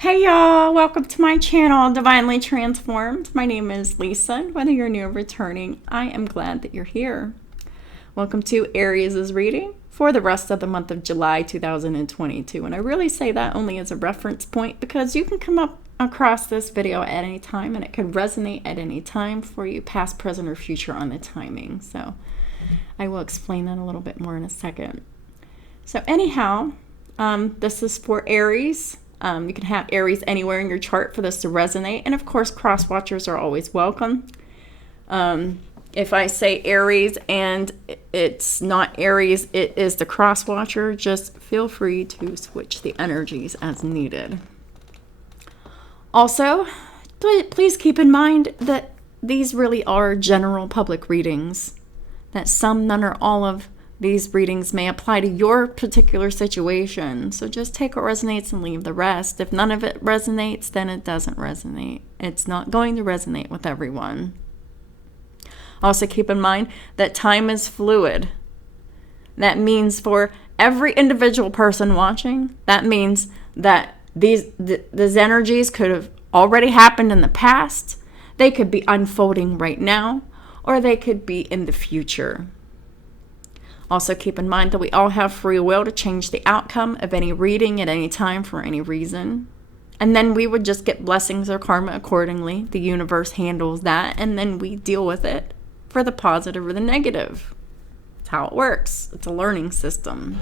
Hey y'all, welcome to my channel, Divinely Transformed. My name is Lisa, and whether you're new or returning, I am glad that you're here. Welcome to Aries' reading for the rest of the month of July 2022. And I really say that only as a reference point because you can come up across this video at any time and it could resonate at any time for you, past, present, or future on the timing. So I will explain that a little bit more in a second. So anyhow, this is for Aries. You can have Aries anywhere in your chart for this to resonate. And of course, cross watchers are always welcome. If I say Aries and it's not Aries, it is the cross watcher, just feel free to switch the energies as needed. Also, please keep in mind that these really are general public readings, that some, none, or all of these readings may apply to your particular situation. So just take what resonates and leave the rest. If none of it resonates, then it doesn't resonate. It's not going to resonate with everyone. Also keep in mind that time is fluid. That means for every individual person watching, that means that these energies could have already happened in the past. They could be unfolding right now, or they could be in the future. Also keep in mind that we all have free will to change the outcome of any reading at any time for any reason. And then we would just get blessings or karma accordingly. The universe handles that, and then we deal with it for the positive or the negative. That's how it works. It's a learning system.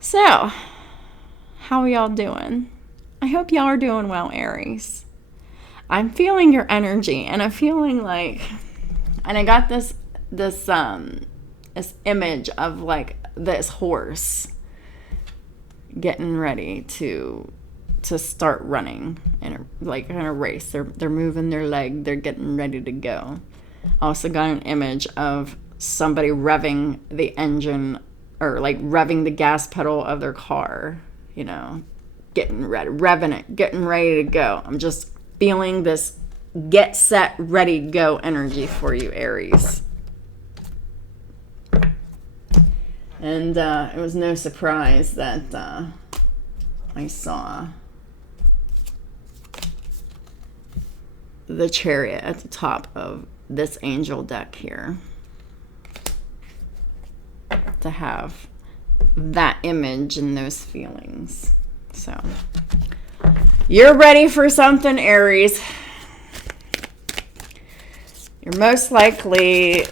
So, how are y'all doing? I hope y'all are doing well, Aries. I'm feeling your energy, and I'm feeling like... And I got this image of like this horse getting ready to start running in a race. They're moving their leg. They're getting ready to go. I also got an image of somebody revving the engine or like revving the gas pedal of their car. You know, getting ready, revving it, getting ready to go. I'm just feeling this get set, ready, go energy for you, Aries. And it was no surprise that I saw the Chariot at the top of this angel deck here. To have that image and those feelings. So, you're ready for something, Aries. You're most likely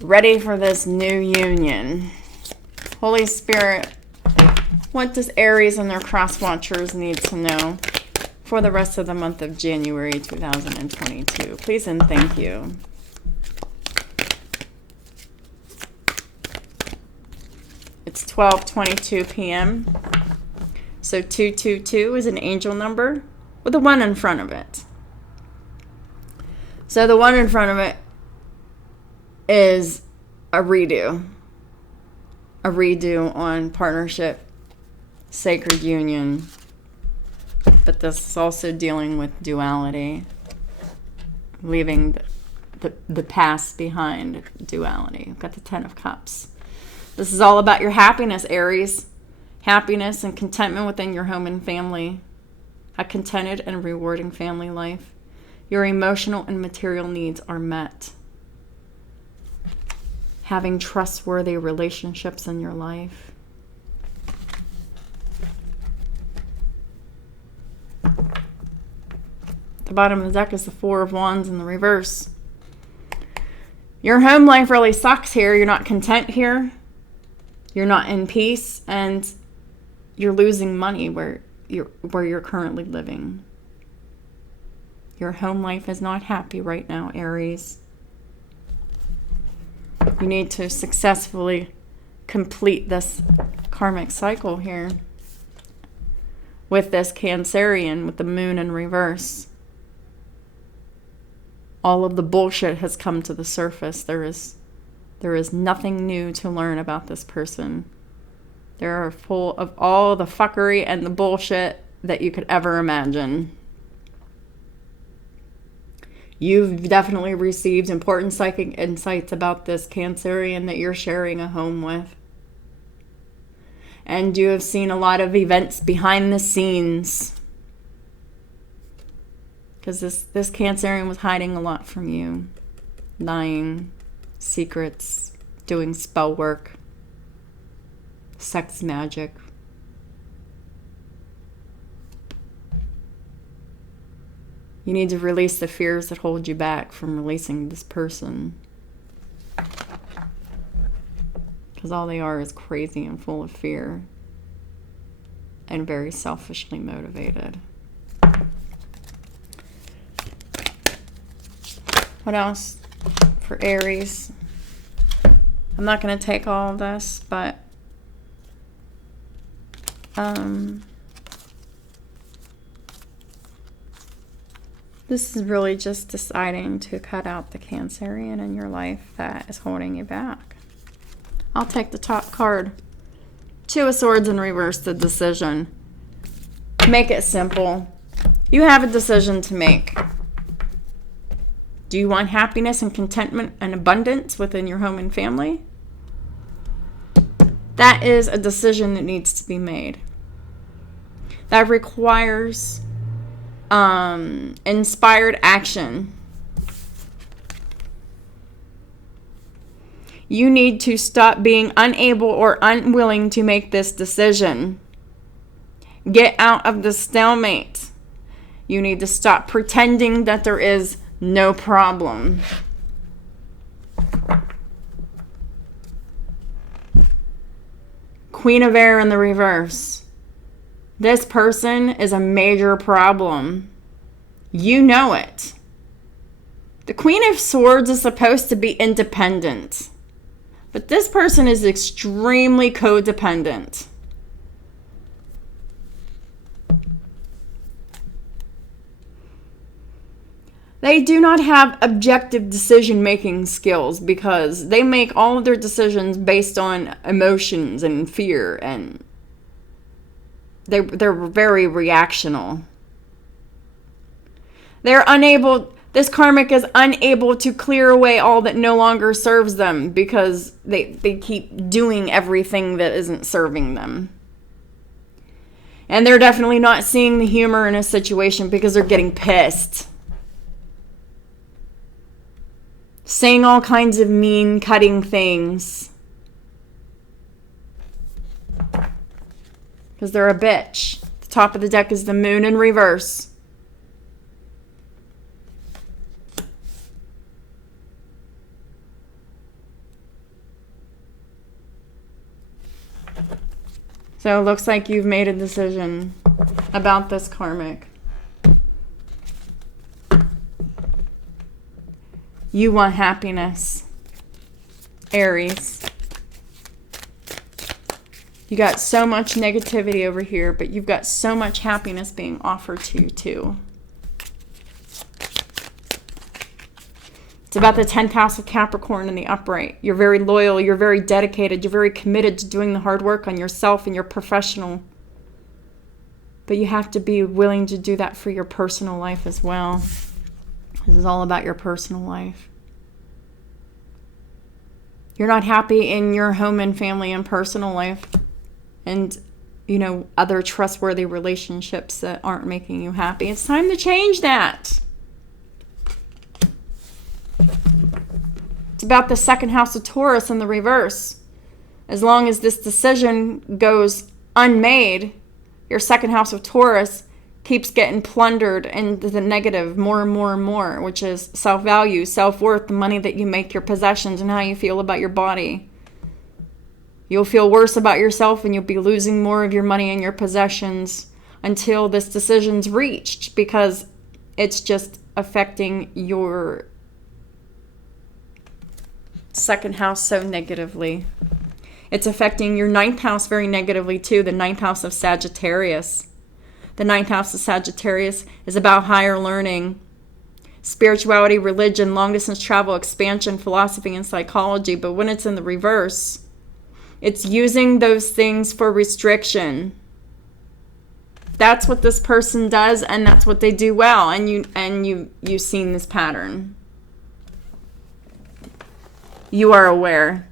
ready for this new union. Holy Spirit, what does Aries and their cross watchers need to know for the rest of the month of January 2022? Please and thank you. It's 12:22 p.m. So 222 is an angel number with a 1 in front of it. So the 1 in front of it is a redo. A redo on partnership, sacred union. But this is also dealing with duality. Leaving the past behind, duality. We've got the 10 of Cups. This is all about your happiness, Aries. Happiness and contentment within your home and family. A contented and rewarding family life. Your emotional and material needs are met. Having trustworthy relationships in your life. At the bottom of the deck is the 4 of Wands in the reverse. Your home life really sucks here. You're not content here. You're not in peace, and you're losing money where you're currently living. Your home life is not happy right now, Aries. You need to successfully complete this karmic cycle here with this Cancerian, with the moon in reverse. All of the bullshit has come to the surface. There is nothing new to learn about this person. They're full of all the fuckery and the bullshit that you could ever imagine. You've definitely received important psychic insights about this Cancerian that you're sharing a home with. And you have seen a lot of events behind the scenes. Because this Cancerian was hiding a lot from you. Lying, secrets, doing spell work, sex magic. You need to release the fears that hold you back from releasing this person. Because all they are is crazy and full of fear. And very selfishly motivated. What else for Aries? I'm not going to take all of this, but this is really just deciding to cut out the Cancerian in your life that is holding you back. I'll take the top card. Two of Swords in reverse, the decision. Make it simple. You have a decision to make. Do you want happiness and contentment and abundance within your home and family? That is a decision that needs to be made. That requires inspired action. You need to stop being unable or unwilling to make this decision. Get out of the stalemate. You need to stop pretending that there is no problem. Queen of Air in the reverse. This person is a major problem. You know it. The Queen of Swords is supposed to be independent. But this person is extremely codependent. They do not have objective decision-making skills because they make all of their decisions based on emotions and fear, and they're very reactional. This karmic is unable to clear away all that no longer serves them because they keep doing everything that isn't serving them. And they're definitely not seeing the humor in a situation because they're getting pissed. Saying all kinds of mean, cutting things. Because they're a bitch. The top of the deck is the Moon in reverse. So it looks like you've made a decision about this karmic. You want happiness, Aries. You got so much negativity over here, but you've got so much happiness being offered to you too. It's about the 10th house of Capricorn in the upright. You're very loyal. You're very dedicated. You're very committed to doing the hard work on yourself and your professional. But you have to be willing to do that for your personal life as well. This is all about your personal life. You're not happy in your home and family and personal life. And, other trustworthy relationships that aren't making you happy. It's time to change that. It's about the second house of Taurus in the reverse. As long as this decision goes unmade, your second house of Taurus keeps getting plundered into the negative more and more and more, which is self-value, self-worth, the money that you make, your possessions, and how you feel about your body. You'll feel worse about yourself and you'll be losing more of your money and your possessions until this decision's reached, because it's just affecting your second house so negatively. It's affecting your 9th house very negatively too, the 9th house of Sagittarius. The 9th house of Sagittarius is about higher learning, spirituality, religion, long-distance travel, expansion, philosophy, and psychology. But when it's in the reverse, it's using those things for restriction. That's what this person does, and that's what they do well. And you've seen this pattern. You are aware.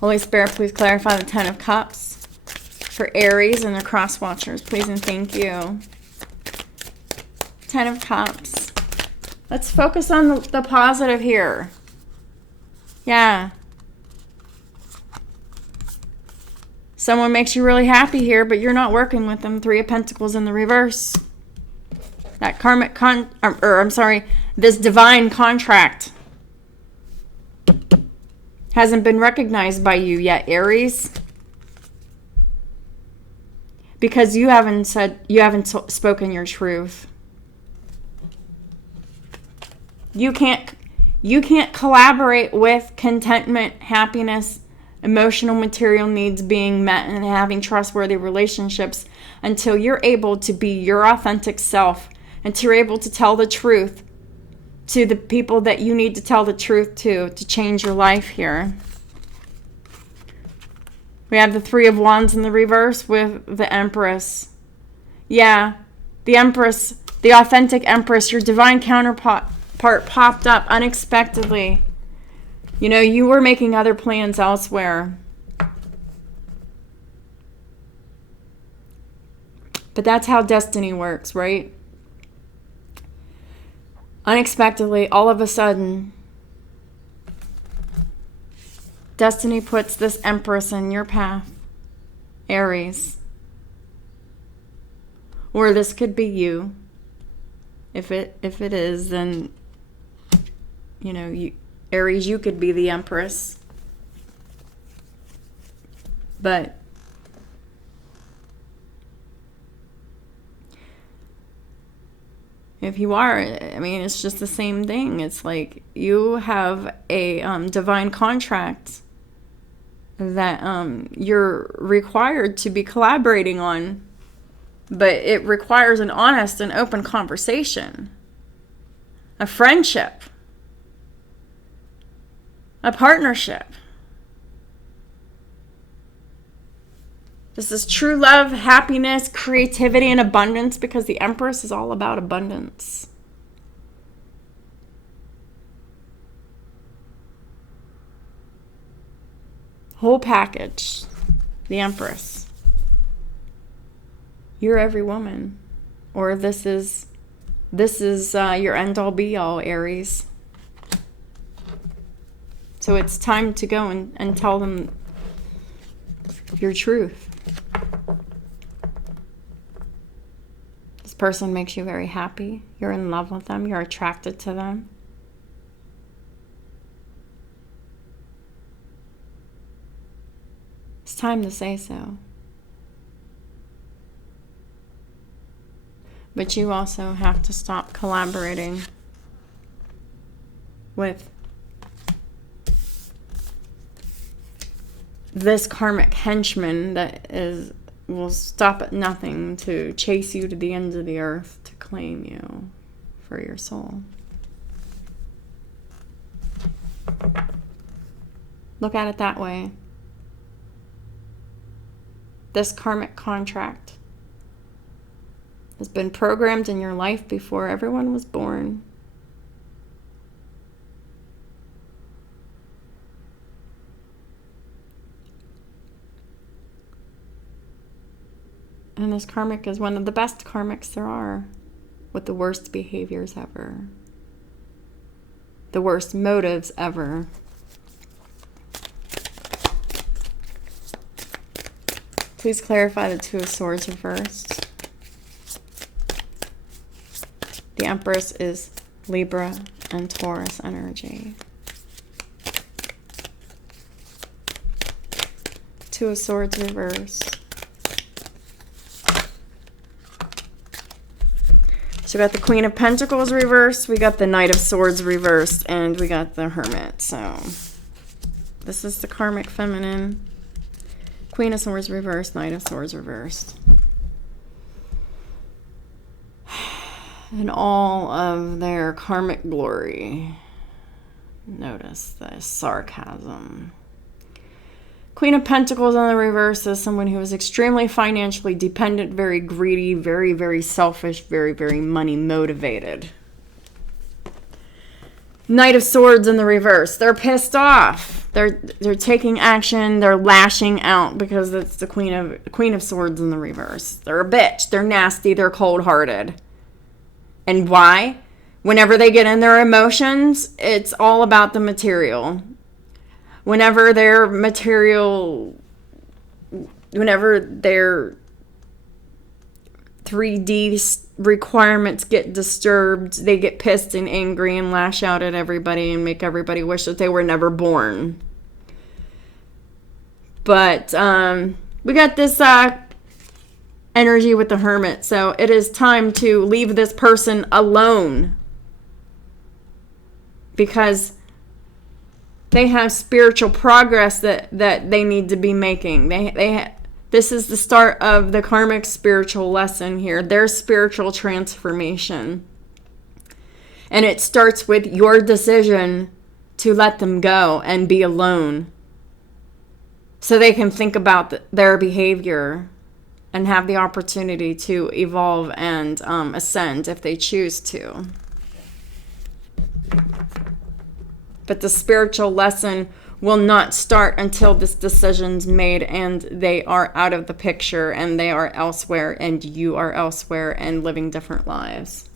Holy Spirit, please clarify the Ten of Cups for Aries and the cross watchers, please and thank you. Ten of Cups. Let's focus on the positive here. Yeah. Someone makes you really happy here, but you're not working with them. Three of Pentacles in the reverse. That karmic this divine contract hasn't been recognized by you yet, Aries. Because you haven't spoken your truth. You can't collaborate with contentment, happiness, emotional, material needs being met, and having trustworthy relationships until you're able to be your authentic self, until you're able to tell the truth to the people that you need to tell the truth to change your life here. We have the Three of Wands in the reverse with the Empress. Yeah, the Empress, the authentic Empress, your divine counterpart popped up unexpectedly. You know, you were making other plans elsewhere. But that's how destiny works, right? Unexpectedly, all of a sudden, destiny puts this Empress in your path, Aries. Or this could be you. If it is, then, you know, Aries, you could be the Empress. But if you are, I mean, it's just the same thing. It's like you have a divine contract that you're required to be collaborating on. But it requires an honest and open conversation. A friendship. A partnership. This is true love, happiness, creativity, and abundance, because the Empress is all about abundance. Whole package. The Empress. You're every woman. Or this is your end-all be-all, Aries. So it's time to go and tell them your truth. This person makes you very happy. You're in love with them. You're attracted to them. It's time to say so. But you also have to stop collaborating with this karmic henchman that will stop at nothing to chase you to the ends of the earth to claim you for your soul. Look at it that way. This karmic contract has been programmed in your life before everyone was born. And this karmic is one of the best karmics there are, with the worst behaviors ever, the worst motives ever. Please clarify the Two of Swords reversed. The Empress is Libra and Taurus energy. Two of Swords reversed. So we got the Queen of Pentacles reversed, we got the Knight of Swords reversed, and we got the Hermit. So this is the karmic feminine. Queen of Swords reversed, Knight of Swords reversed. In all of their karmic glory. Notice the sarcasm. Queen of Pentacles in the reverse is someone who is extremely financially dependent, very greedy, very, very selfish, very, very money motivated. Knight of Swords in the reverse. They're pissed off. They're taking action. They're lashing out because it's the Queen of Swords in the reverse. They're a bitch. They're nasty. They're cold-hearted. And why? Whenever they get in their emotions, it's all about the material. Whenever their 3D requirements get disturbed, they get pissed and angry and lash out at everybody and make everybody wish that they were never born. But we got this energy with the Hermit, so it is time to leave this person alone because they have spiritual progress that they need to be making. This is the start of the karmic spiritual lesson here, their spiritual transformation. And it starts with your decision to let them go and be alone so they can think about their behavior and have the opportunity to evolve and ascend if they choose to. But the spiritual lesson will not start until this decision's made and they are out of the picture and they are elsewhere and you are elsewhere and living different lives.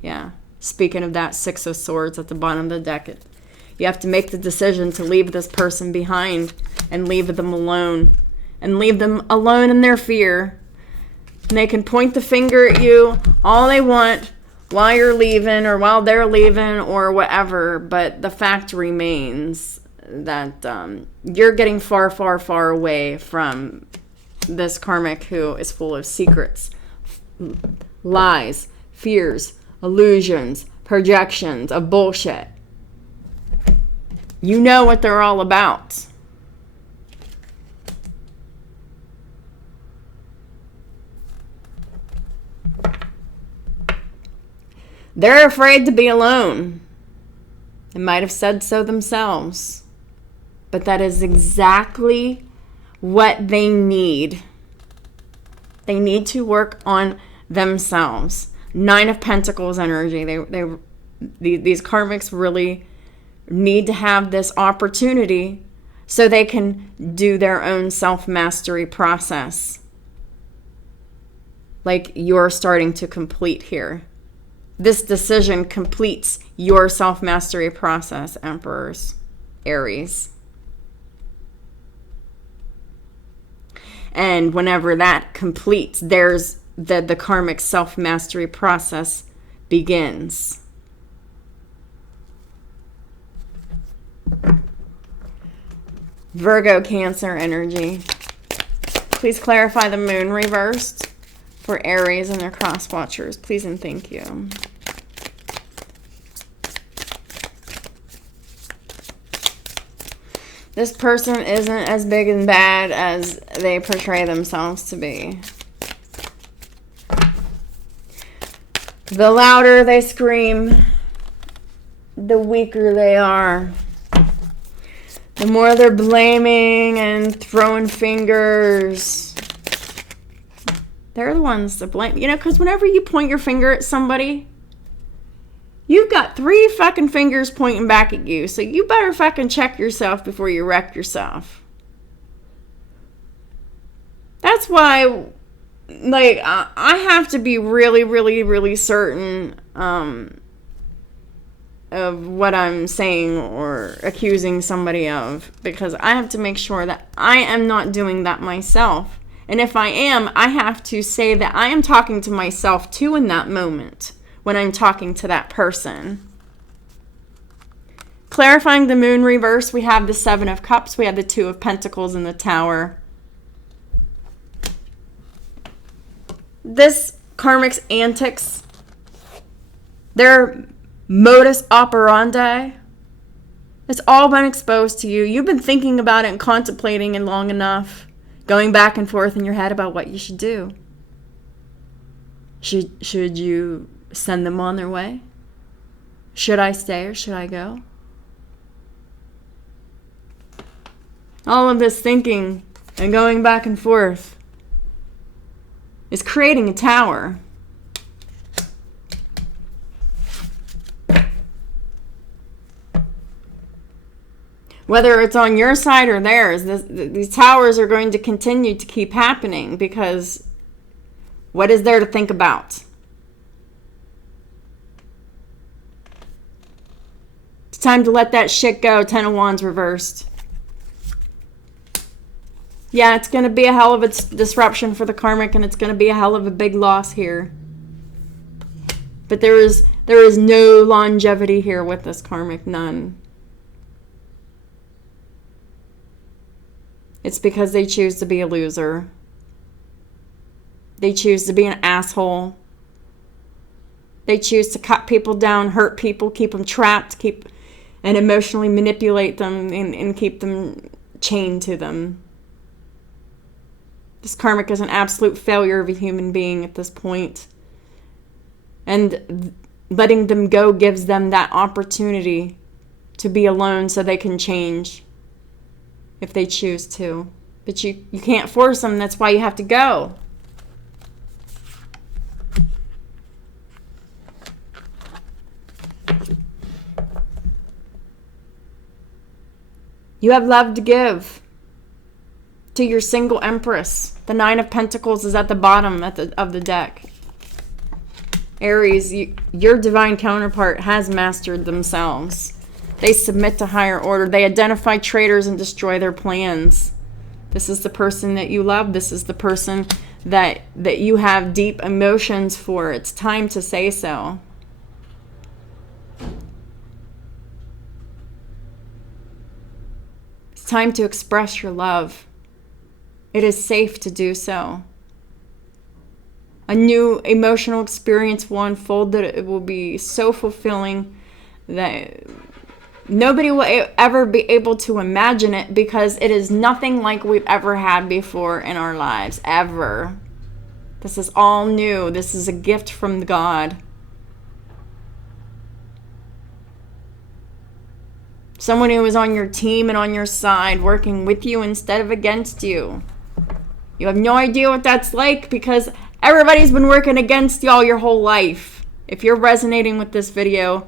Yeah. Speaking of that, Six of Swords at the bottom of the deck, you have to make the decision to leave this person behind and leave them alone. And leave them alone in their fear. And they can point the finger at you all they want while you're leaving or while they're leaving or whatever, but the fact remains that you're getting far, far, far away from this karmic who is full of secrets, lies, fears, illusions, projections of bullshit. You know what they're all about. They're afraid to be alone. They might have said so themselves. But that is exactly what they need. They need to work on themselves. Nine of Pentacles energy. These karmics really need to have this opportunity so they can do their own self-mastery process. Like you're starting to complete here. This decision completes your self-mastery process, Emperors, Aries. And whenever that completes, there's the karmic self-mastery process begins. Virgo, Cancer energy. Please clarify the moon reversed for Aries and their cross watchers. Please and thank you. This person isn't as big and bad as they portray themselves to be. The louder they scream, the weaker they are. The more they're blaming and throwing fingers, they're the ones to blame. You know, because whenever you point your finger at somebody, you've got 3 fucking fingers pointing back at you. So you better fucking check yourself before you wreck yourself. That's why, like, I have to be really, really, really certain of what I'm saying or accusing somebody of. Because I have to make sure that I am not doing that myself. And if I am, I have to say that I am talking to myself too in that moment. When I'm talking to that person. Clarifying the moon reverse, we have the Seven of Cups. We have the Two of Pentacles in the Tower. This karmic's antics, their modus operandi, it's all been exposed to you. You've been thinking about it and contemplating it long enough. Going back and forth in your head about what you should do. Should you send them on their way? Should I stay or should I go? all of this thinking and going back and forth is creating a tower. Whether it's on your side or theirs, these towers are going to continue to keep happening, because what is there to think about? It's time to let that shit go. 10 of Wands reversed. Yeah, it's going to be a hell of a disruption for the karmic, and it's going to be a hell of a big loss here. But there is no longevity here with this karmic, none. It's because they choose to be a loser. They choose to be an asshole. They choose to cut people down, hurt people, keep them trapped, and emotionally manipulate them and keep them chained to them. This karmic is an absolute failure of a human being at this point. And letting them go gives them that opportunity to be alone so they can change if they choose to. But you can't force them. That's why you have to go. You have love to give to your single Empress. The 9 of Pentacles is at the bottom of the deck. Aries, your divine counterpart has mastered themselves. They submit to higher order. They identify traitors and destroy their plans. This is the person that you love. This is the person that you have deep emotions for. It's time to say so. It's time to express your love. It is safe to do so. A new emotional experience will unfold that it will be so fulfilling that nobody will ever be able to imagine it, because it is nothing like we've ever had before in our lives, ever. This is all new. This is a gift from God. Someone who is on your team and on your side, working with you instead of against you. You have no idea what that's like, because everybody's been working against y'all your whole life. If you're resonating with this video,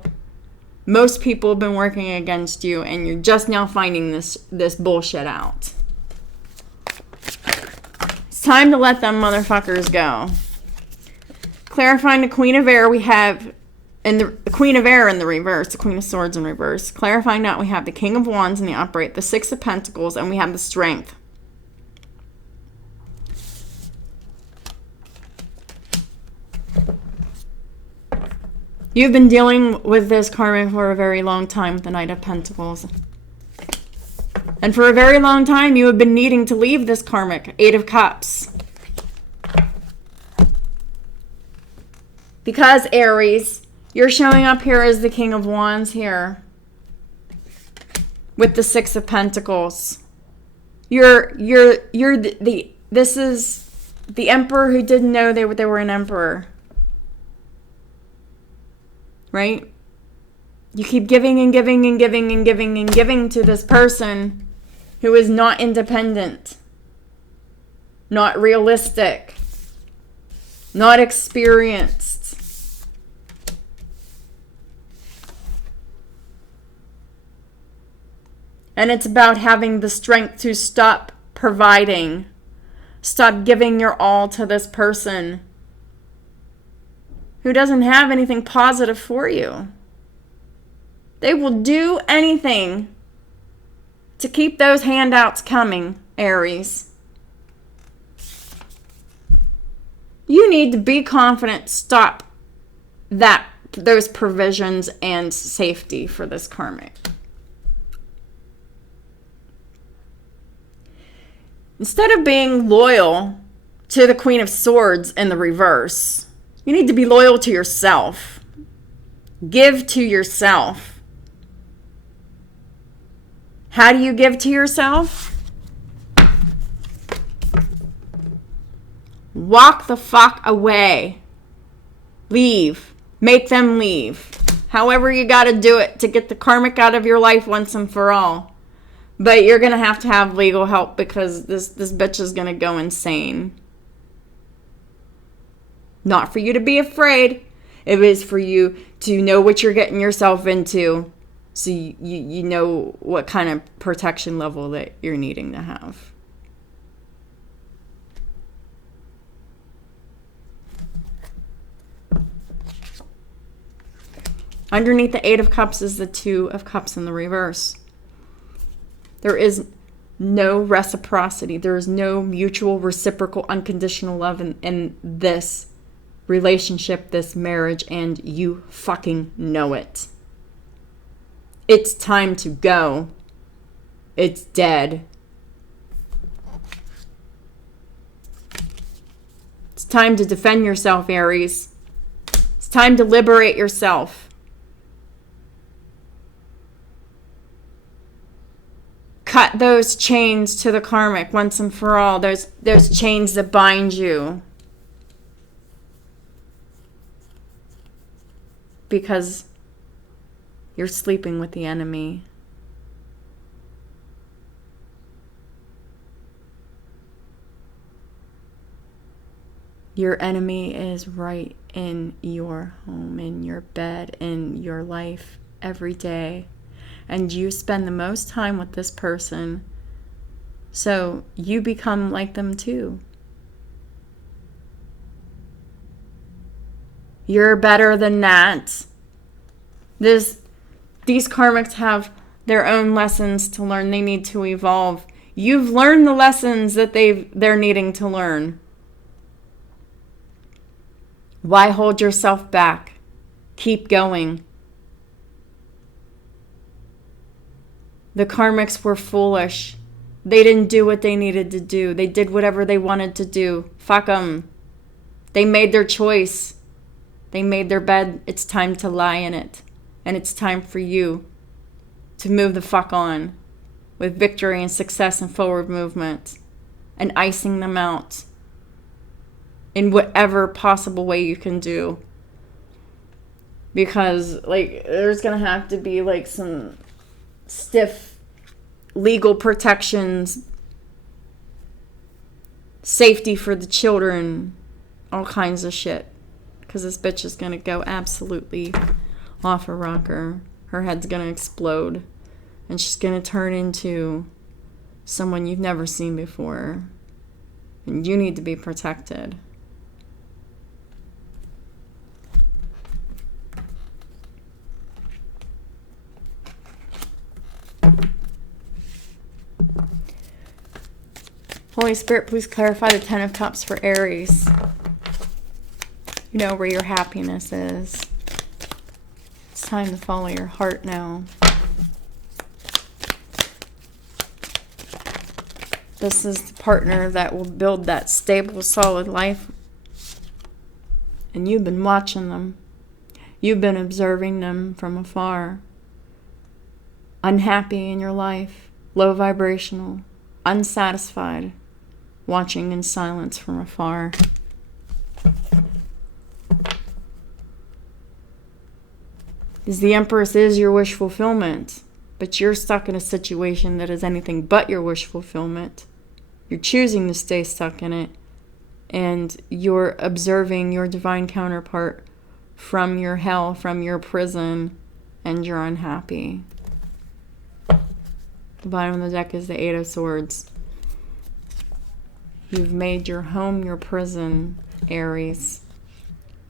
most people have been working against you, and you're just now finding this bullshit out. It's time to let them motherfuckers go. Clarifying the Queen of Air, we have, and the Queen of Air in the reverse, the Queen of Swords in reverse. Clarifying that, we have the King of Wands in the upright, the 6 of Pentacles, and we have the Strength. You've been dealing with this karmic for a very long time with the Knight of Pentacles. And for a very long time, you have been needing to leave this karmic. 8 of Cups. Because, Aries, you're showing up here as the King of Wands here. With the 6 of Pentacles. This is the Emperor who didn't know they were an Emperor. Right? You keep giving and giving and giving and giving and giving to this person who is not independent, not realistic, not experienced. And it's about having the strength to stop providing, stop giving your all to this person who doesn't have anything positive for you. They will do anything to keep those handouts coming, Aries. You need to be confident, stop those provisions and safety for this karmic. Instead of being loyal to the Queen of Swords in the reverse, you need to be loyal to yourself. Give to yourself. How do you give to yourself? Walk the fuck away. Leave. Make them leave. However you gotta do it to get the karmic out of your life once and for all. But you're going to have legal help because this bitch is going to go insane. Not for you to be afraid. It is for you to know what you're getting yourself into. So you know what kind of protection level that you're needing to have. Underneath the 8 of Cups is the 2 of Cups in the reverse. There is no reciprocity. There is no mutual, reciprocal, unconditional love in this relationship, this marriage, and you fucking know it. It's time to go. It's dead. It's time to defend yourself, Aries. It's time to liberate yourself. Cut those chains to the karmic once and for all. There's chains that bind you. Because you're sleeping with the enemy. Your enemy is right in your home, in your bed, in your life every day. And you spend the most time with this person, so you become like them too. You're better than that. These karmics have their own lessons to learn. They need to evolve. You've learned the lessons that they're needing to learn. Why hold yourself back? Keep going. The karmics were foolish. They didn't do what they needed to do. They did whatever they wanted to do. Fuck them. They made their choice. They made their bed. It's time to lie in it. And it's time for you to move the fuck on with victory and success and forward movement and icing them out in whatever possible way you can do. Because, there's going to have to be, some stiff legal protections, safety for the children, all kinds of shit. Because this bitch is going to go absolutely off a rocker. Her head's going to explode. And she's going to turn into someone you've never seen before. And you need to be protected. Holy Spirit, please clarify the 10 of Cups for Aries. You know where your happiness is. It's time to follow your heart now. This is the partner that will build that stable, solid life. And you've been watching them. You've been observing them from afar. Unhappy in your life. Low vibrational. Unsatisfied. Watching in silence from afar. Because the Empress is your wish fulfillment. But you're stuck in a situation that is anything but your wish fulfillment. You're choosing to stay stuck in it. And you're observing your divine counterpart from your hell, from your prison. And you're unhappy. The bottom of the deck is the 8 of Swords. You've made your home your prison, Aries.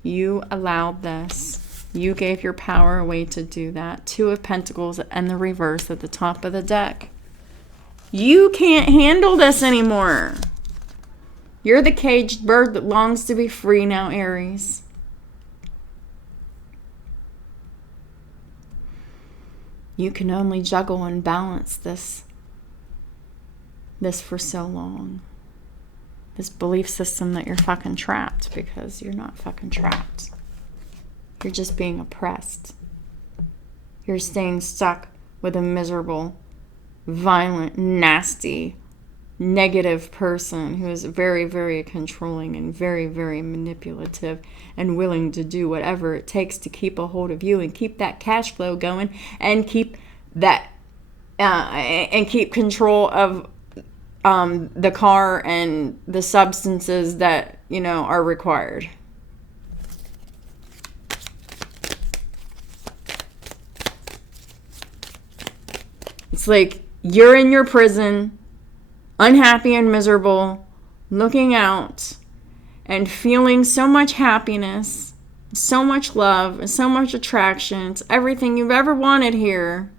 You allowed this. You gave your power away to do that. 2 of Pentacles and the reverse at the top of the deck. You can't handle this anymore. You're the caged bird that longs to be free now, Aries. You can only juggle and balance this for so long. This belief system that you're fucking trapped, because you're not fucking trapped. You're just being oppressed. You're staying stuck with a miserable, violent, nasty, negative person who is very, very controlling and very, very manipulative and willing to do whatever it takes to keep a hold of you and keep that cash flow going and keep that and keep control of the car and the substances that, are required. It's like you're in your prison, unhappy and miserable, looking out and feeling so much happiness, so much love, and so much attraction. It's everything you've ever wanted here.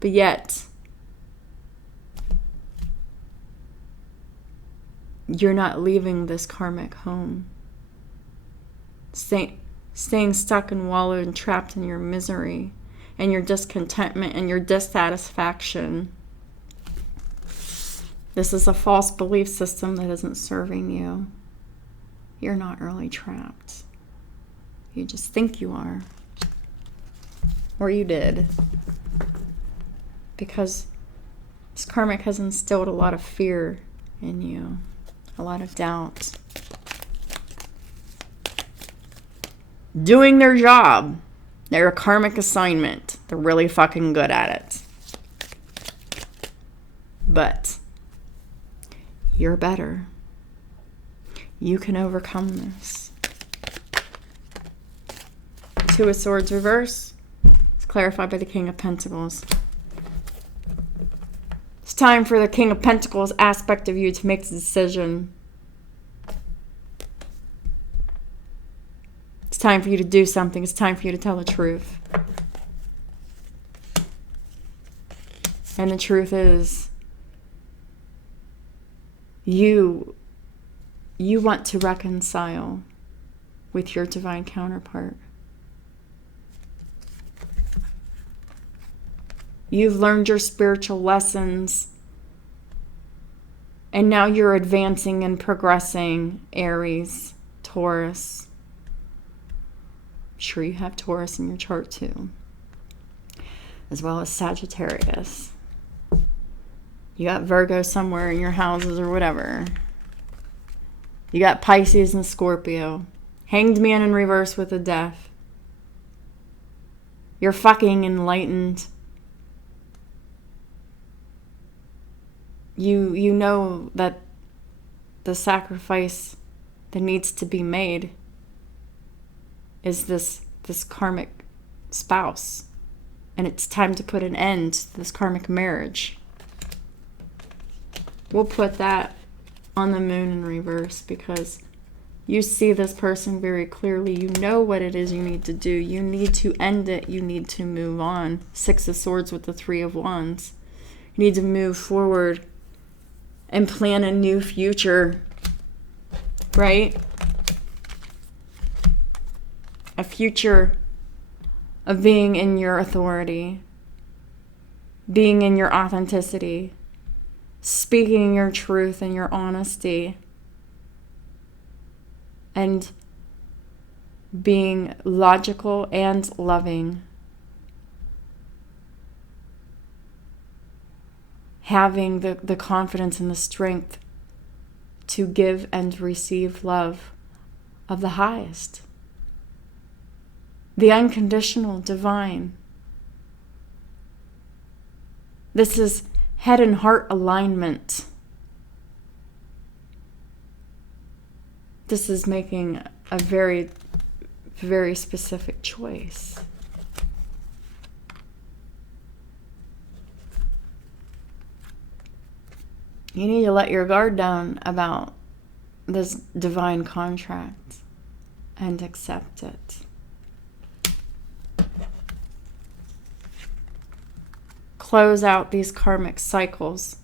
But yet, you're not leaving this karmic home. Staying stuck and wallowed and trapped in your misery and your discontentment and your dissatisfaction. This is a false belief system that isn't serving you. You're not really trapped. You just think you are. Or you did. Because this karmic has instilled a lot of fear in you. A lot of doubt. Doing their job. Their karmic assignment. They're really fucking good at it. But you're better. You can overcome this. Two of Swords reverse. It's clarified by the King of Pentacles. It's time for the King of Pentacles aspect of you to make the decision. It's time for you to do something. It's time for you to tell the truth. And the truth is, you want to reconcile with your divine counterpart. You've learned your spiritual lessons, and now you're advancing and progressing, Aries, Taurus. I'm sure you have Taurus in your chart too, as well as Sagittarius. You got Virgo somewhere in your houses or whatever. You got Pisces and Scorpio. Hanged Man in reverse with a death. You're fucking enlightened. You know that the sacrifice that needs to be made is this karmic spouse. And it's time to put an end to this karmic marriage. We'll put that on the Moon in reverse because you see this person very clearly. You know what it is you need to do. You need to end it. You need to move on. Six of Swords with the Three of Wands. You need to move forward and plan a new future, right? A future of being in your authority, being in your authenticity, speaking your truth and your honesty, and being logical and loving. Having the confidence and the strength to give and receive love of the highest. The unconditional, divine. This is head and heart alignment. This is making a very, very specific choice. You need to let your guard down about this divine contract and accept it. Close out these karmic cycles,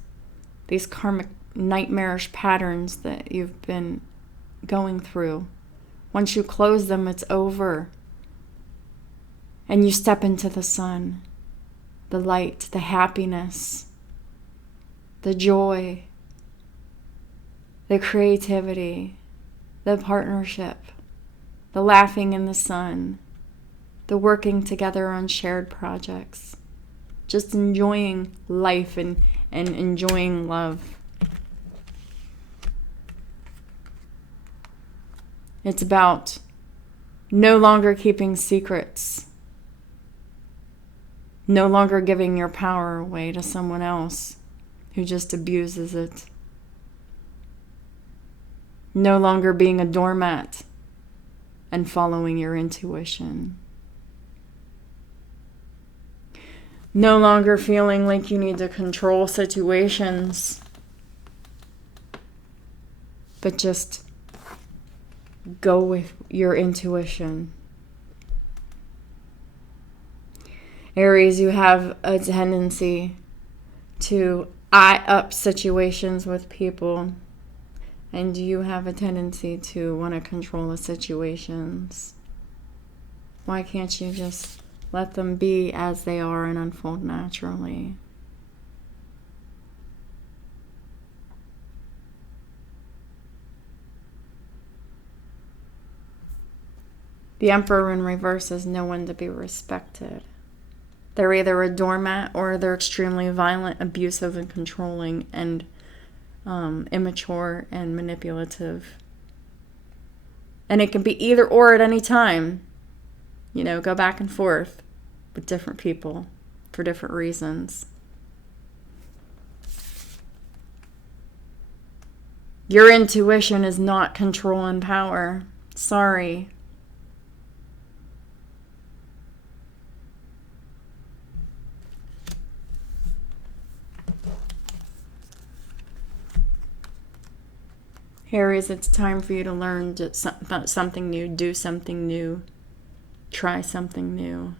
these karmic nightmarish patterns that you've been going through. Once you close them, it's over. And you step into the sun, the light, the happiness, the joy, the creativity, the partnership, the laughing in the sun, the working together on shared projects, just enjoying life and enjoying love. It's about no longer keeping secrets, No longer giving your power away to someone else who just abuses it. No longer being a doormat and following your intuition. No longer feeling like you need to control situations, but just go with your intuition. Aries, you have a tendency to eye up situations with people, and you have a tendency to want to control the situations. Why can't you just let them be as they are and unfold naturally? The Emperor in reverse is no one to be respected. They're either a doormat or they're extremely violent, abusive, and controlling, and immature and manipulative. And it can be either or at any time. You know, go back and forth with different people for different reasons. Your intuition is not control and power. Sorry. Aries, it's time for you to learn about something new, do something new, try something new.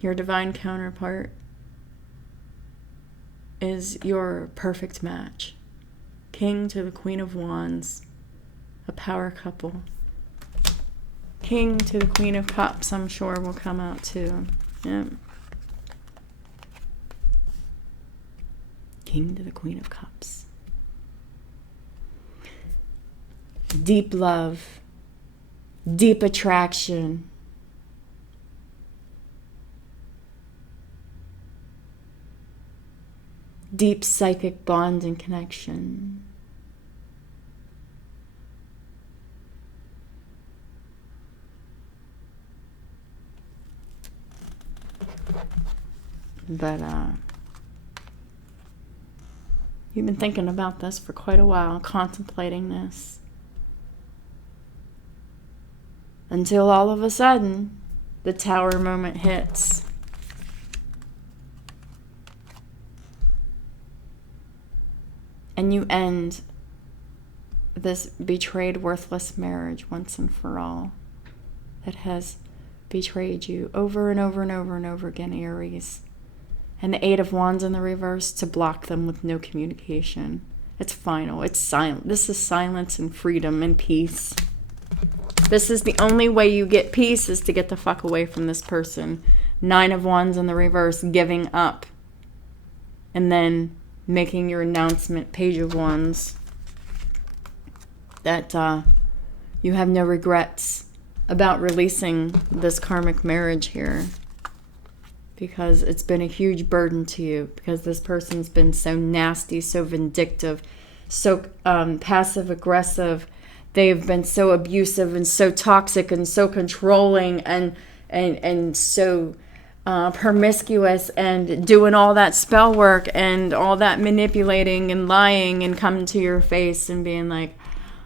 Your divine counterpart is your perfect match. King to the Queen of Wands, a power couple. King to the Queen of Cups, I'm sure will come out too. Yep. King to the Queen of Cups. Deep love, deep attraction, deep psychic bond and connection. But you've been thinking about this for quite a while, contemplating this. Until all of a sudden, the Tower moment hits. And you end this betrayed, worthless marriage once and for all that has betrayed you over and over and over and over again, Aries. And the Eight of Wands in the reverse to block them with no communication. It's final. It's silent. This is silence and freedom and peace. This is the only way you get peace, is to get the fuck away from this person. Nine of Wands in the reverse, giving up. And then making your announcement, Page of Wands, that you have no regrets about releasing this karmic marriage here. Because it's been a huge burden to you. Because this person's been so nasty, so vindictive, so passive-aggressive. They've been so abusive and so toxic and so controlling and so promiscuous and doing all that spell work and all that manipulating and lying and coming to your face and being like,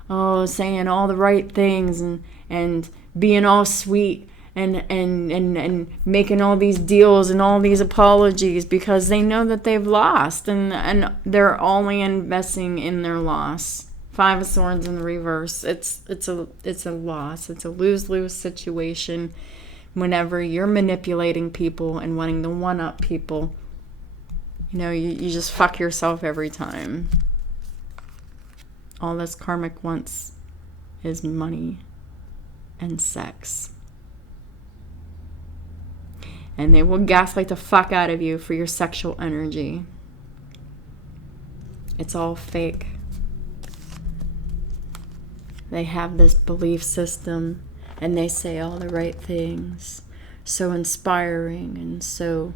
oh, saying all the right things and being all sweet. And making all these deals and all these apologies because they know that they've lost and they're only investing in their loss. Five of Swords in the reverse. It's a loss. It's a lose-lose situation. Whenever you're manipulating people and wanting to one-up people, you know, you just fuck yourself every time. All this karmic wants is money and sex. And they will gaslight the fuck out of you for your sexual energy. It's all fake. They have this belief system and they say all the right things. So inspiring and so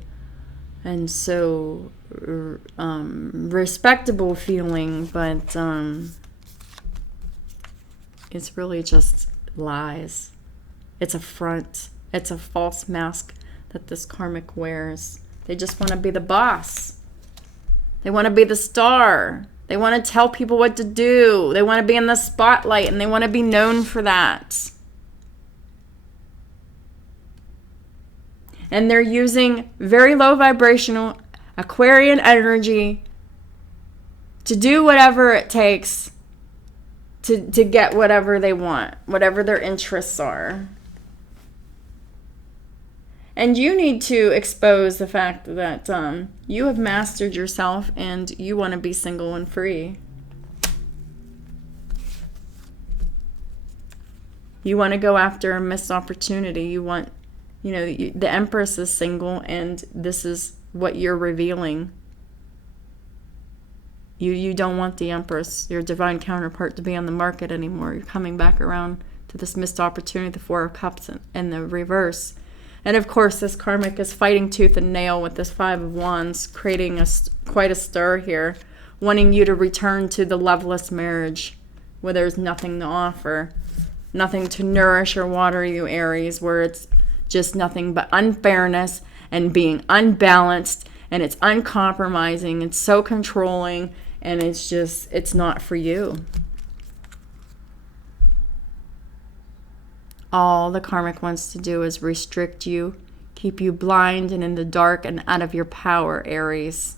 respectable feeling, but it's really just lies. It's a front. It's a false mask that this karmic wears. They just want to be the boss. They want to be the star. They want to tell people what to do. They want to be in the spotlight, and they want to be known for that. And they're using very low vibrational Aquarian energy to do whatever it takes to get whatever they want, whatever their interests are. And you need to expose the fact that you have mastered yourself and you want to be single and free. You want to go after a missed opportunity. You want, the Empress is single, and this is what you're revealing. You don't want the Empress, your divine counterpart, to be on the market anymore. You're coming back around to this missed opportunity, the Four of Cups in the reverse. And of course, this karmic is fighting tooth and nail with this Five of Wands, creating quite a stir here, wanting you to return to the loveless marriage where there's nothing to offer, nothing to nourish or water you, Aries, where it's just nothing but unfairness and being unbalanced, and it's uncompromising, it's so controlling, and it's not for you. All the karmic wants to do is restrict you, keep you blind and in the dark and out of your power, Aries.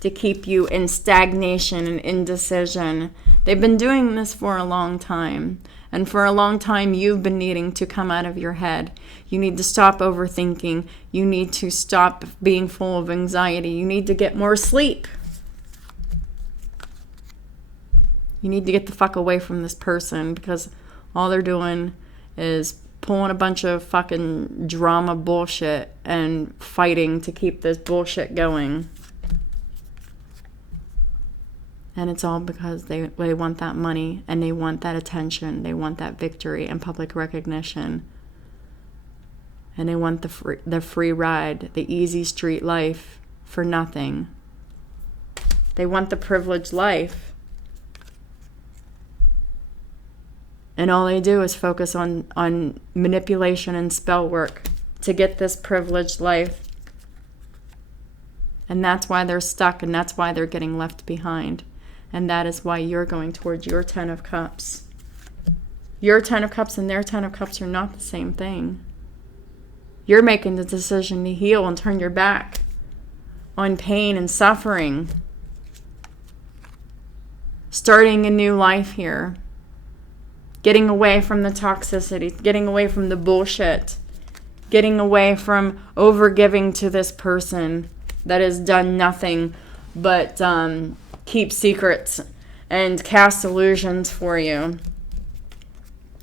To keep you in stagnation and indecision. They've been doing this for a long time. And for a long time, you've been needing to come out of your head. You need to stop overthinking. You need to stop being full of anxiety. You need to get more sleep. You need to get the fuck away from this person, because all they're doing is pulling a bunch of fucking drama bullshit and fighting to keep this bullshit going. And it's all because they want that money, and they want that attention. They want that victory and public recognition. And they want the free ride, the easy street life for nothing. They want the privileged life. And all they do is focus on manipulation and spell work to get this privileged life. And that's why they're stuck, and that's why they're getting left behind. And that is why you're going towards your Ten of Cups. Your Ten of Cups and their Ten of Cups are not the same thing. You're making the decision to heal and turn your back on pain and suffering. Starting a new life here. Getting away from the toxicity, getting away from the bullshit, getting away from overgiving to this person that has done nothing but keep secrets and cast illusions for you.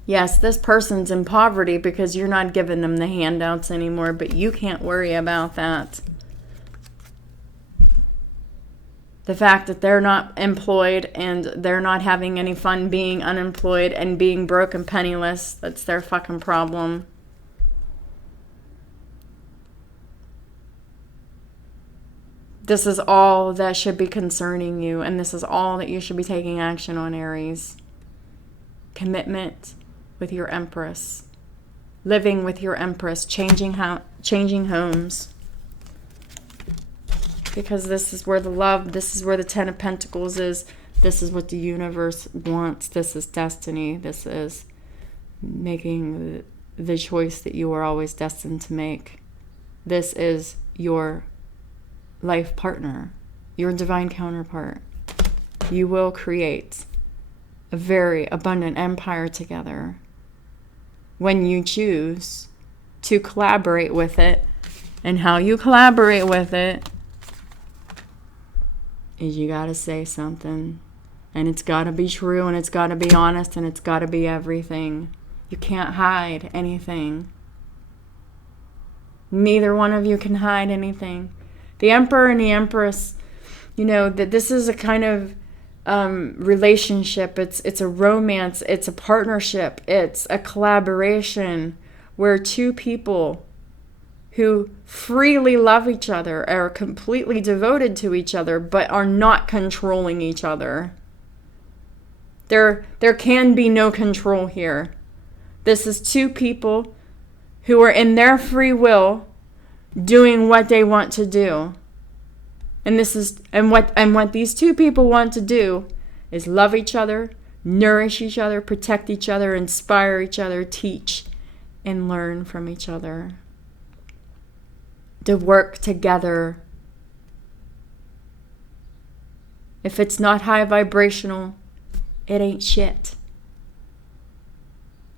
Yes, this person's in poverty because you're not giving them the handouts anymore, but you can't worry about that. The fact that they're not employed and they're not having any fun being unemployed and being broke and penniless, that's their fucking problem. This is all that should be concerning you, and this is all that you should be taking action on, Aries. Commitment with your Empress. Living with your Empress. Changing homes. Because this is where the love, this is where the Ten of Pentacles is. This is what the universe wants. This is destiny. This is making the choice that you were always destined to make. This is your life partner, your divine counterpart. You will create a very abundant empire together when you choose to collaborate with it. And how you collaborate with it is you gotta say something, and it's gotta be true, and it's gotta be honest, and it's gotta be everything. You can't hide anything. Neither one of you can hide anything. The Emperor and the Empress, that this is a kind of relationship. It's a romance. It's a partnership. It's a collaboration where two people who freely love each other, are completely devoted to each other, but are not controlling each other. There can be no control here. This is two people who are in their free will doing what they want to do. And what these two people want to do is love each other, nourish each other, protect each other, inspire each other, teach and learn from each other. To work together. If it's not high vibrational, it ain't shit.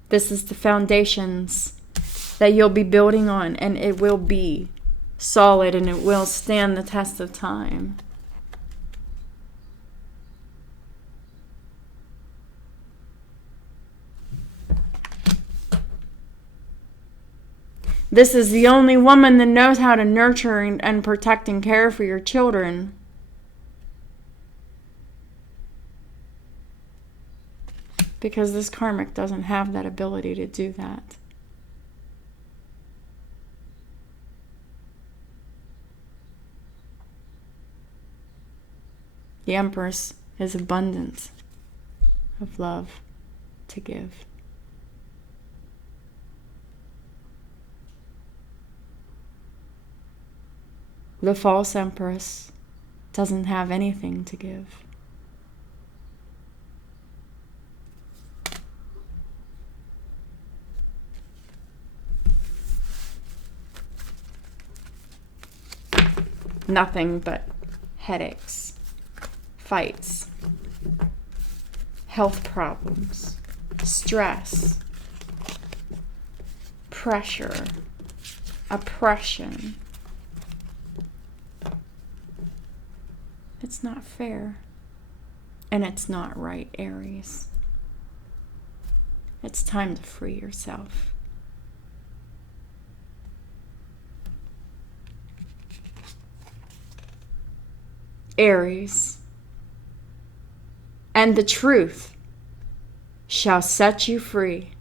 This is the foundations that you'll be building on, and it will be solid and it will stand the test of time. This is the only woman that knows how to nurture and protect and care for your children. Because this karmic doesn't have that ability to do that. The Empress is abundance of love to give. The false Empress doesn't have anything to give. Nothing but headaches, fights, health problems, stress, pressure, oppression. It's not fair. And it's not right, Aries. It's time to free yourself. Aries, and the truth shall set you free.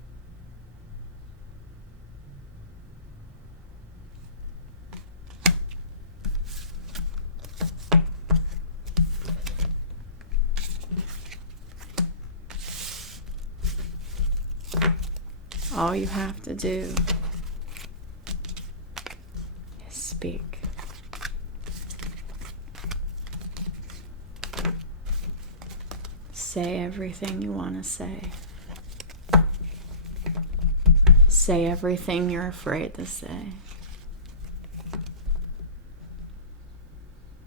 All you have to do is speak. Say everything you want to say. Say everything you're afraid to say.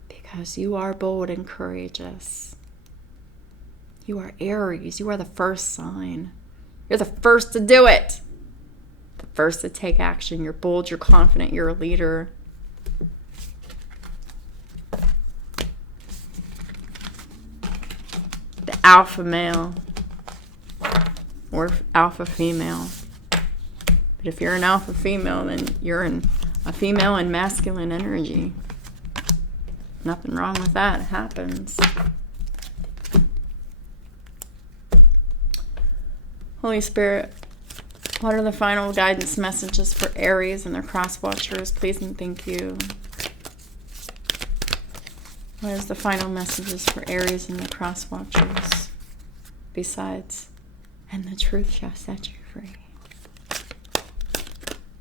Because you are bold and courageous. You are Aries. You are the first sign. You're the first to do it. The first to take action. You're bold, you're confident, you're a leader. The alpha male or alpha female. But if you're an alpha female, then you're a female in masculine energy. Nothing wrong with that. It happens. Holy Spirit, what are the final guidance messages for Aries and their cross watchers? Please and thank you. What is the final messages for Aries and their cross watchers? Besides, and the truth shall set you free.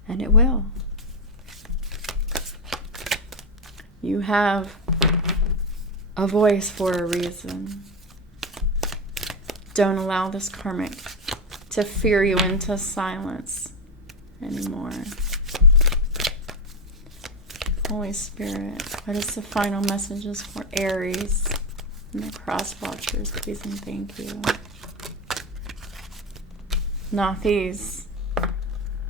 And it will. You have a voice for a reason. Don't allow this karmic to fear you into silence anymore. Holy Spirit, what is the final messages for Aries and the cross watchers? Please and thank you. Not these,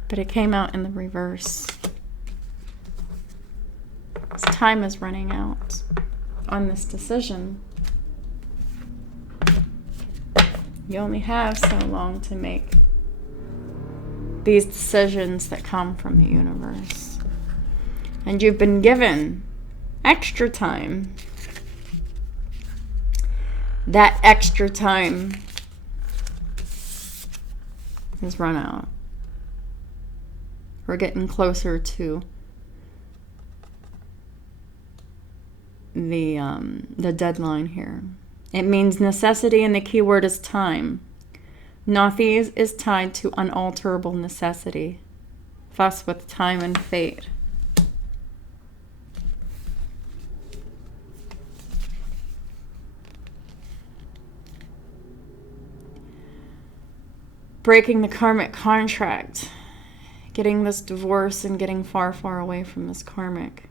but it came out in the reverse. Time is running out on this decision. You only have so long to make these decisions that come from the universe. And you've been given extra time. That extra time has run out. We're getting closer to the deadline here. It means necessity, and the key word is time. Nathes is tied to unalterable necessity, thus with time and fate. Breaking the karmic contract, getting this divorce and getting far, far away from this karmic.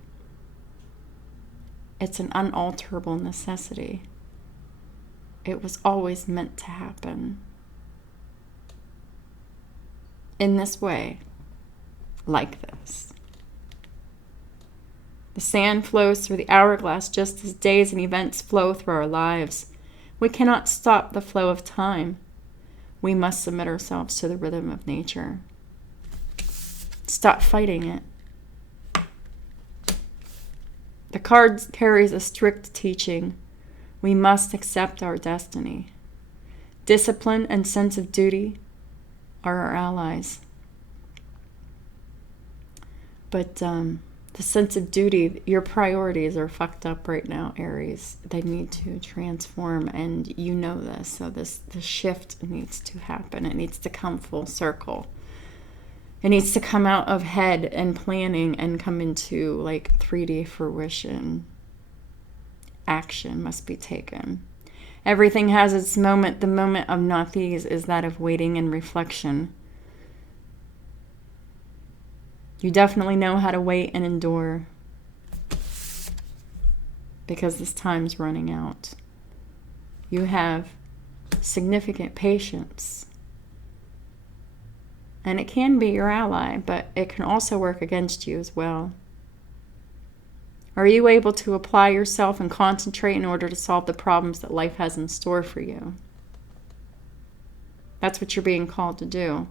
It's an unalterable necessity. It was always meant to happen. In this way, like this. The sand flows through the hourglass just as days and events flow through our lives. We cannot stop the flow of time. We must submit ourselves to the rhythm of nature. Stop fighting it. The card carries a strict teaching. We must accept our destiny. Discipline and sense of duty are our allies. But the sense of duty, your priorities are fucked up right now, Aries. They need to transform, and you know this. So the shift needs to happen. It needs to come full circle. It needs to come out of head and planning and come into like 3D fruition. Action must be taken. Everything has its moment. The moment of Nathes is that of waiting and reflection. You definitely know how to wait and endure, because this time's running out. You have significant patience. And it can be your ally, but it can also work against you as well. Are you able to apply yourself and concentrate in order to solve the problems that life has in store for you? That's what you're being called to do.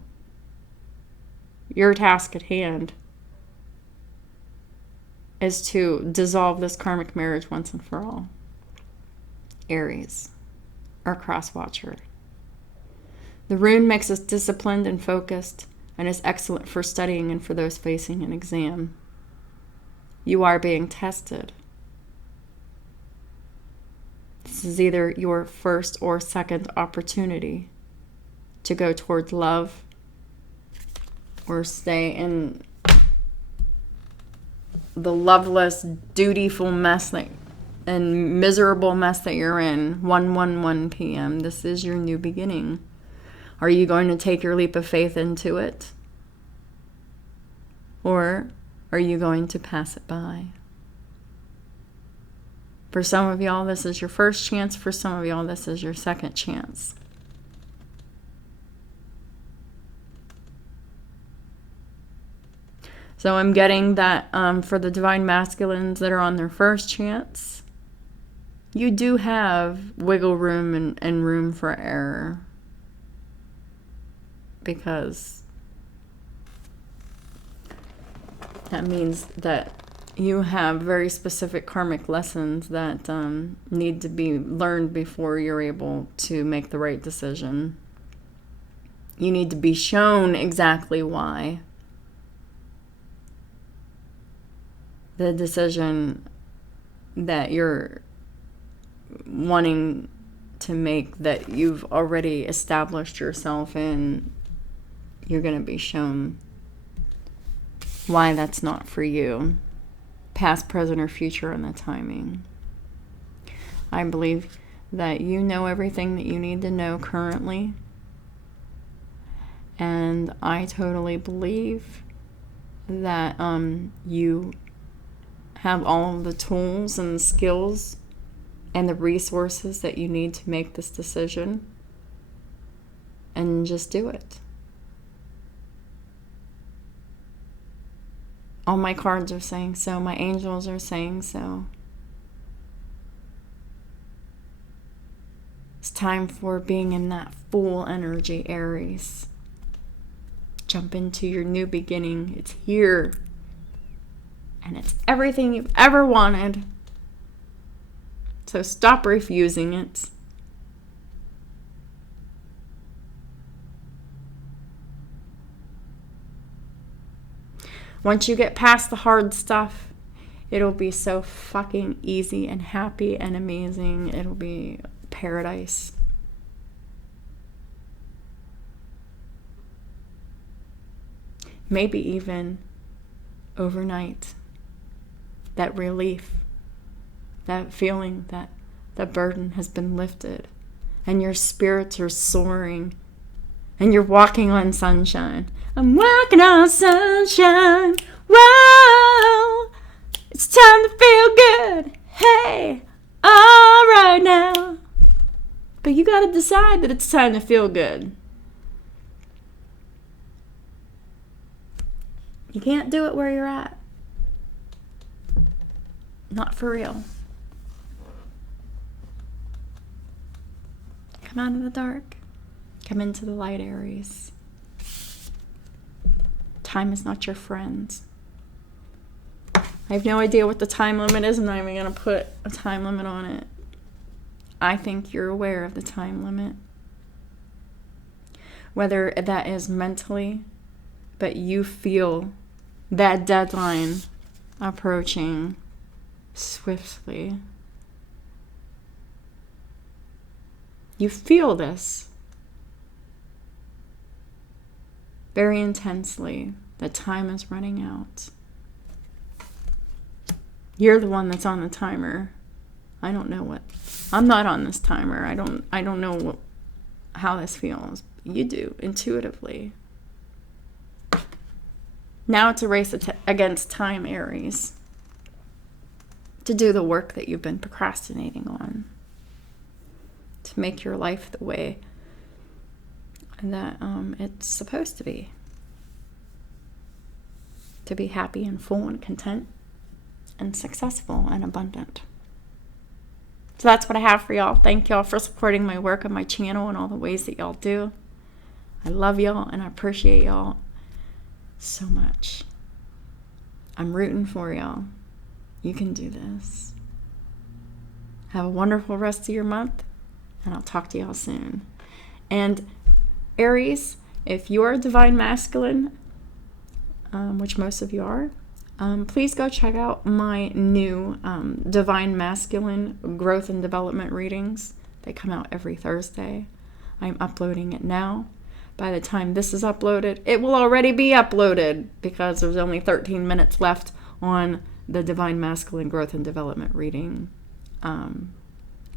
Your task at hand is to dissolve this karmic marriage once and for all. Aries, our cross watcher. The rune makes us disciplined and focused and is excellent for studying and for those facing an exam. You are being tested. This is either your first or second opportunity to go towards love or stay in the loveless, dutiful mess and miserable mess that you're in. 1:11 p.m. This is your new beginning. Are you going to take your leap of faith into it? Or are you going to pass it by? For some of y'all, this is your first chance. For some of y'all, this is your second chance. So I'm getting that for the divine masculines that are on their first chance, you do have wiggle room and room for error. Because that means that you have very specific karmic lessons that need to be learned before you're able to make the right decision. You need to be shown exactly why the decision that you're wanting to make, that you've already established yourself in, you're going to be shown why that's not for you. Past, present, or future, and the timing. I believe that you know everything that you need to know currently. And I totally believe that you have all of the tools and the skills and the resources that you need to make this decision. And just do it. All my cards are saying so. My angels are saying so. It's time for being in that full energy, Aries. Jump into your new beginning. It's here. And it's everything you've ever wanted. So stop refusing it. Once you get past the hard stuff, it'll be so fucking easy and happy and amazing. It'll be paradise. Maybe even overnight, that relief, that feeling that the burden has been lifted and your spirits are soaring and you're walking on sunshine. I'm walking on sunshine. Whoa, it's time to feel good. Hey, all right now. But you got to decide that it's time to feel good. You can't do it where you're at. Not for real. Come out of the dark. Come into the light, Aries. Time is not your friend. I have no idea what the time limit is. I'm not even going to put a time limit on it. I think you're aware of the time limit. Whether that is mentally, but you feel that deadline approaching swiftly. You feel this very intensely. The time is running out. You're the one that's on the timer. I don't know what. I'm not on this timer. I don't know how this feels. You do, intuitively. Now it's a race against time, Aries. To do the work that you've been procrastinating on. To make your life the way that it's supposed to be. To be happy and full and content and successful and abundant. So that's what I have for y'all. Thank y'all for supporting my work on my channel and all the ways that y'all do. I love y'all and I appreciate y'all so much. I'm rooting for y'all. You can do this. Have a wonderful rest of your month, and I'll talk to y'all soon. And Aries, if you're divine masculine, which most of you are, please go check out my new divine masculine growth and development readings. They come out every Thursday. I'm uploading it now. By the time this is uploaded, it will already be uploaded because there's only 13 minutes left on the divine masculine growth and development reading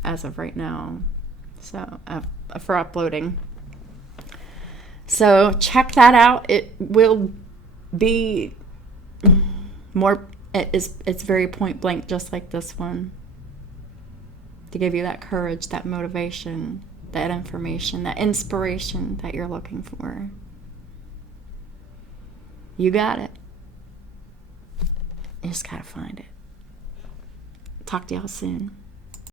as of right now. So for uploading. So check that out. It will be more, it's very point blank, just like this one, to give you that courage, that motivation, that information, that inspiration that you're looking for. You got it. You just gotta find it. Talk to y'all soon.